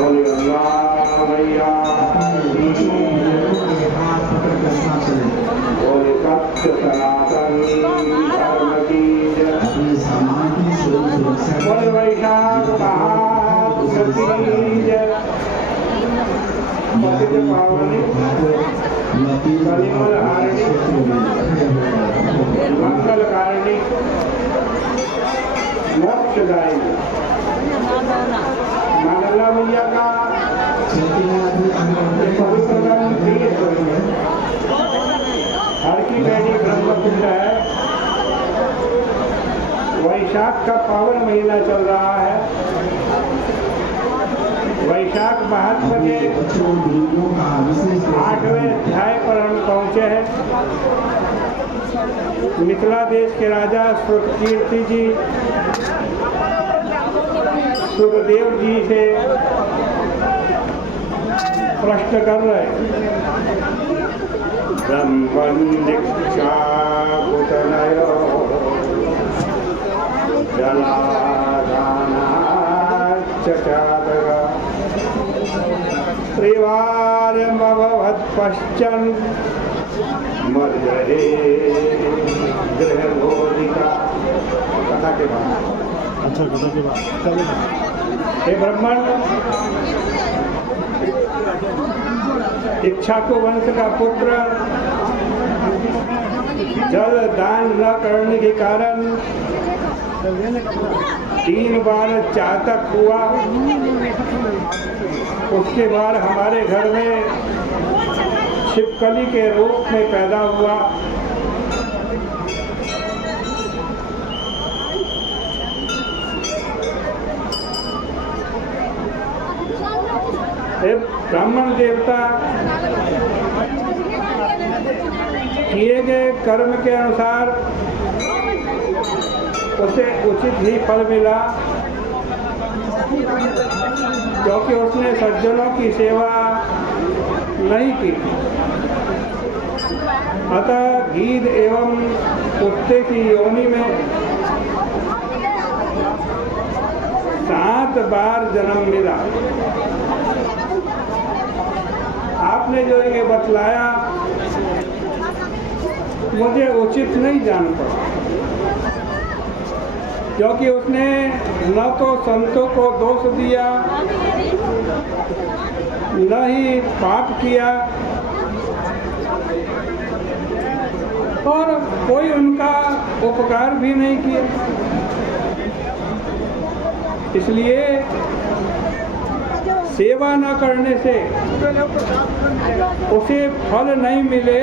बोले अल्लाह मैया बोले सत्य सनातन धर्म की बोले वैशाख महासती पतित पावनी कलिमल हारिणी मंगलकारिणी मोक्षदायिनी मानला मैया का पवित्र नाम हर की बेटी ब्रह्मकुंड है। वैशाख का पावन महीना चल रहा है। वैशाख महात्मा के 8वें अध्याय पर हम पहुँचे हैं। मिथिला देश के राजा श्रुतकीर्ति जी सुखदेव जी से प्रश्न कर रहे ब्रह्मण दीक्षा कुतनयो जलादानाच्चादगा त्रिवारमभवत्पश्चन् मर्जरे गृहभोजिका। कथा के बाद अच्छा कथा के बाद हे ब्राह्मण, इक्ष्वाकु वंश का पुत्र जल दान न करने के कारण 3 बार चातक हुआ। उसके बाद हमारे घर में छिपकली के रूप में पैदा हुआ। ब्राह्मण देवता किए गए कर्म के अनुसार उसे उचित ही फल मिला, क्योंकि उसने सज्जनों की सेवा नहीं की। अतः गीध एवं कुत्ते की योनि में 7 बार जन्म मिला। आपने जो ये बतलाया मुझे उचित नहीं जान पड़ा, क्योंकि उसने न तो संतों को दोष दिया, न ही पाप किया, और कोई उनका उपकार भी नहीं किया। इसलिए सेवा न करने से उसे फल नहीं मिले,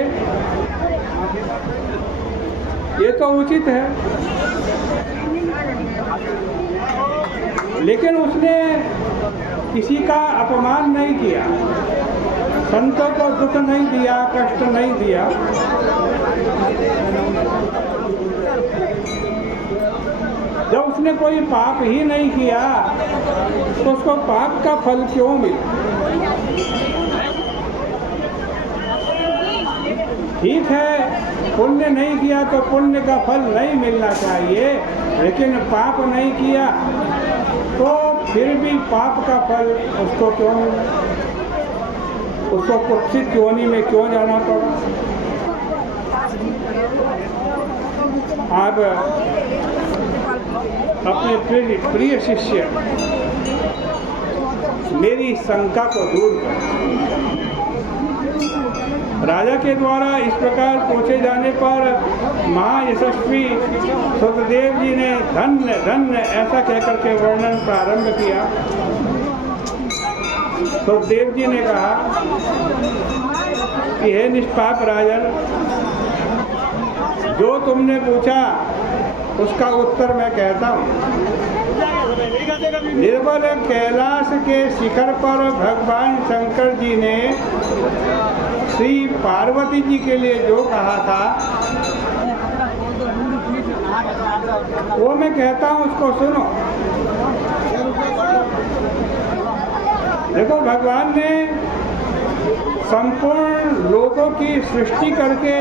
ये तो उचित है। लेकिन उसने किसी का अपमान नहीं किया, संतों को दुख नहीं दिया, कष्ट नहीं दिया। जब उसने कोई पाप ही नहीं किया तो उसको पाप का फल क्यों मिला? ठीक है, पुण्य नहीं किया तो पुण्य का फल नहीं मिलना चाहिए, लेकिन पाप नहीं किया तो फिर भी पाप का फल उसको क्यों मिला? उसको कुत्सित योनि में क्यों जाना पड़ा? आप अपने प्रिय शिष्य मेरी शंका को दूर कर। राजा के द्वारा इस प्रकार पूछे जाने पर महायशस्वी सुखदेव जी ने धन्य धन्य ऐसा कहकर के वर्णन प्रारंभ किया। सुखदेव जी ने कहा कि हे निष्पाप राजन, जो तुमने पूछा उसका उत्तर मैं कहता हूँ। निर्बल कैलाश के शिखर पर भगवान शंकर जी ने श्री पार्वती जी के लिए जो कहा था वो मैं कहता हूँ, उसको सुनो। देखो, भगवान ने संपूर्ण लोगों की सृष्टि करके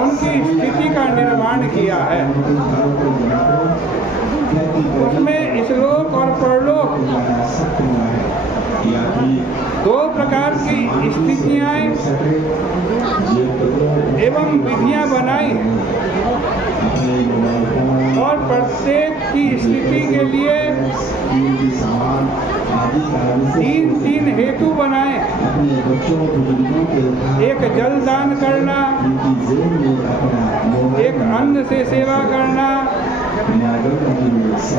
उनकी स्थिति का निर्माण किया है। उसमें इस लोक और परलोक एवं विधियां बनाई हैं और प्रत्येक की स्थिति के लिए 3 हेतु बनाए। एक जलदान करना, एक अन्न से सेवा करना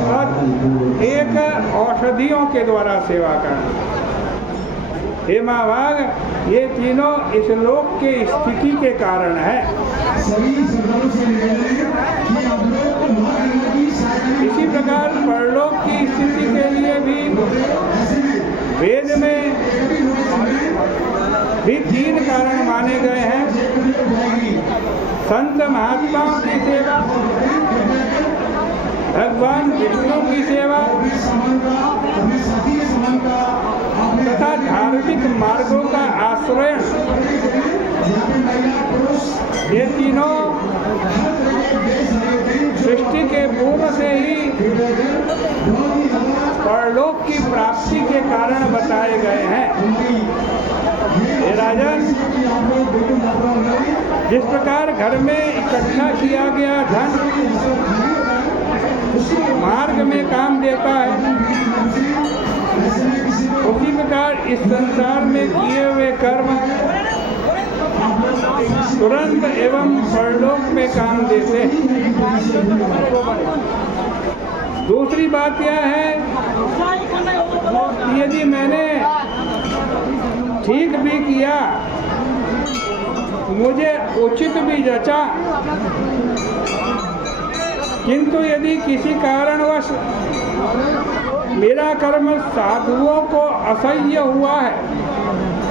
और एक औषधियों के द्वारा सेवा करना। हे महाभाग, ये तीनों इस लोक के स्थिति के कारण है। इसी प्रकार परलोक की स्थिति के लिए भी वेद में भी 3 कारण माने गए हैं। संत महात्माओं की सेवा, भगवान विष्णु की सेवा तथा धार्मिक मार्गों का आश्रय। ये तीनों सृष्टि के पूर्व से ही परलोक की प्राप्ति के कारण बताए गए हैं। हे राजन, जिस प्रकार घर में इकट्ठा किया गया धन मार्ग में काम देता है, उसी प्रकार इस संसार में किए हुए कर्म तुरंत एवं परलोक में काम देते हैं। दूसरी बात यह है कि यदि मैंने ठीक भी किया, मुझे उचित भी जचा, किंतु यदि किसी कारणवश मेरा कर्म साधुओं को असह्य हुआ है,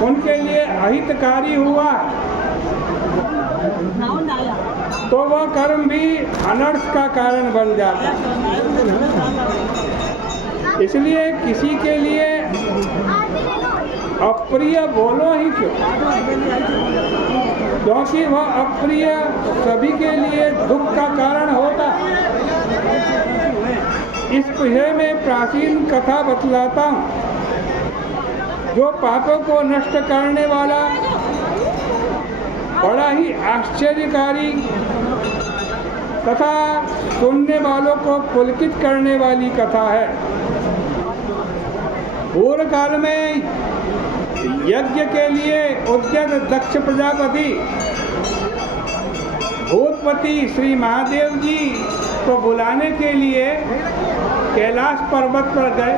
उनके लिए अहितकारी हुआ है, तो वह कर्म भी अनर्थ का कारण बन जाता है। इसलिए किसी के लिए अप्रिय बोलो ही क्यों, क्योंकि वह अप्रिय सभी के लिए दुख का कारण होता है। इस विषय में प्राचीन कथा बतलाता हूँ। जो पापों को नष्ट करने वाला बड़ा ही आश्चर्यकारी तथा सुनने वालों को पुलकित करने वाली कथा है। पूर्व काल में यज्ञ के लिए उद्यत दक्ष प्रजापति भूतपति श्री महादेव जी को बुलाने के लिए कैलाश पर्वत पर गए।